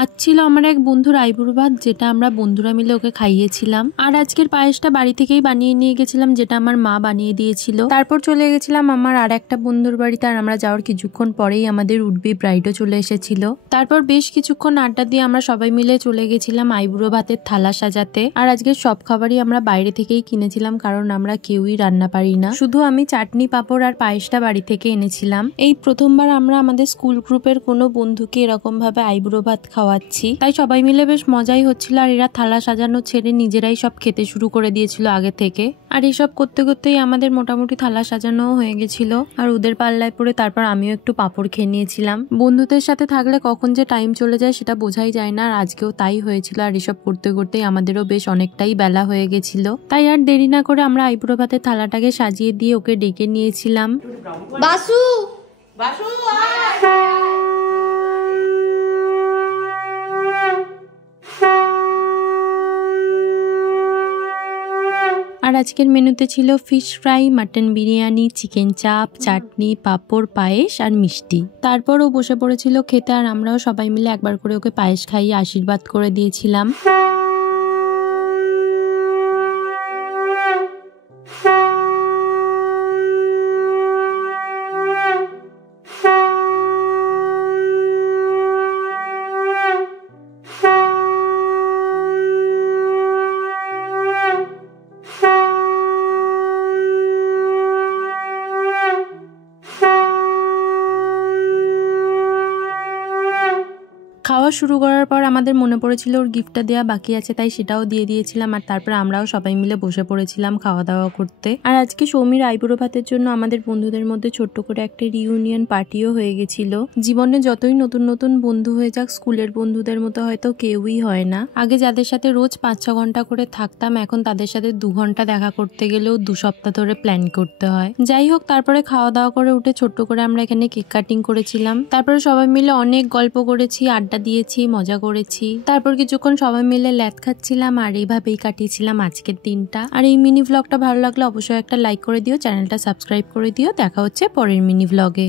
আজ ছিল আমার এক বন্ধুর আইবুড়ো ভাত, যেটা আমরা বন্ধুরা মিলে ওকে খাইয়েছিলাম। আর আজকের পায়েসটা বাড়ি থেকেই বানিয়ে নিয়ে গেছিলাম, যেটা আমার মা বানিয়ে দিয়েছিল। তারপর চলে গেছিলাম আমার আর একটা বন্ধুর বাড়িতে। আর আমরা যাওয়ার কিছুক্ষণ পরেই আমাদের উডবি ব্রাইডও চলে এসেছিল। তারপর বেশ কিছুক্ষণ আড্ডা দিয়ে আমরা সবাই মিলে চলে গেছিলাম আইবুড়ো ভাতের থালা সাজাতে। আর আজকের সব খাবারই আমরা বাইরে থেকেই কিনেছিলাম, কারণ আমরা কেউই রান্না পারি না। শুধু আমি চাটনি, পাঁপড় আর পায়েসটা বাড়ি থেকে এনেছিলাম। এই প্রথমবার আমরা আমাদের স্কুল গ্রুপের কোনো বন্ধুকে এরকম ভাবে আইবুড়ো ভাত খাওয়াচ্ছি, তাই সবাই মিলে বেশ মজাই হচ্ছিল। আর এরা থালা সাজানো ছেড়ে নিজেরাই সব খেতে শুরু করে দিয়েছিল আগে থেকে। আর এসব করতে করতেই আমাদের মোটামুটি থালা সাজানো হয়ে গেছিল। আর ওদের পাল্লায় পড়ে তারপর আমিও একটু পাঁপড় খেয়ে নিয়েছিলাম। বন্ধুদের সাথে থাকলে কখন যে টাইম চলে যায় সেটা বোঝাই যায় না, আর আজকেও তাই হয়েছিল। আর এসব করতে করতেই আমাদেরও বেশ অনেকটাই বেলা হয়ে গেছিল। তাই আর দেরি না করে আমরা আইবুড়ো ভাতের থালাটাকে সাজিয়ে দিয়ে ওকে ডেকে নিয়েছিলাম। বাসু বাসু আর আজকের মেনুতে ছিল fish fry, mutton biryani, chicken চাপ, চাটনি, পাঁপড়, পায়েস আর মিষ্টি। তারপর ও বসে পড়েছিল খেতে, আর আমরাও সবাই মিলে একবার করে ওকে পায়েস খাইয়ে আশীর্বাদ করে দিয়েছিলাম। খাওয়া শুরু করার পর আমাদের মনে পড়েছিল ওর গিফটটা দেওয়া বাকি আছে, তাই সেটাও দিয়ে দিয়েছিলাম। আর তারপর আমরাও সবাই মিলে বসে পড়েছিলাম খাওয়া দাওয়া করতে। আর আজকে সৌমির আইবুড়ো ভাতের জন্য আমাদের বন্ধুদের মধ্যে ছোট্ট করে একটা রিউনিয়ন পার্টিও হয়ে গেছিল। জীবনে যতই নতুন নতুন বন্ধু হয়ে যাক, স্কুলের বন্ধুদের মতো হয়তো কেউই হয় না। আগে যাদের সাথে রোজ 5-6 ঘন্টা করে থাকতাম, এখন তাদের সাথে 2 ঘন্টা দেখা করতে গেলেও 2 সপ্তাহ ধরে প্ল্যান করতে হয়। যাই হোক, তারপরে খাওয়া দাওয়া করে উঠে ছোট্ট করে আমরা এখানে কেক কাটিং করেছিলাম। তারপরে সবাই মিলে অনেক গল্প করেছি, আড্ডা দিয়েছি, মজা করেছি। তারপর কিছুক্ষণ সবাই মিলে ল্যাদ খাচ্ছিলাম, আর এইভাবেই কাটিয়েছিলাম আজকের দিনটা। আর এই মিনি ভ্লগটা ভালো লাগলে অবশ্যই একটা লাইক করে দিও, চ্যানেলটা সাবস্ক্রাইব করে দিও। দেখা হচ্ছে পরের মিনি ভ্লগে।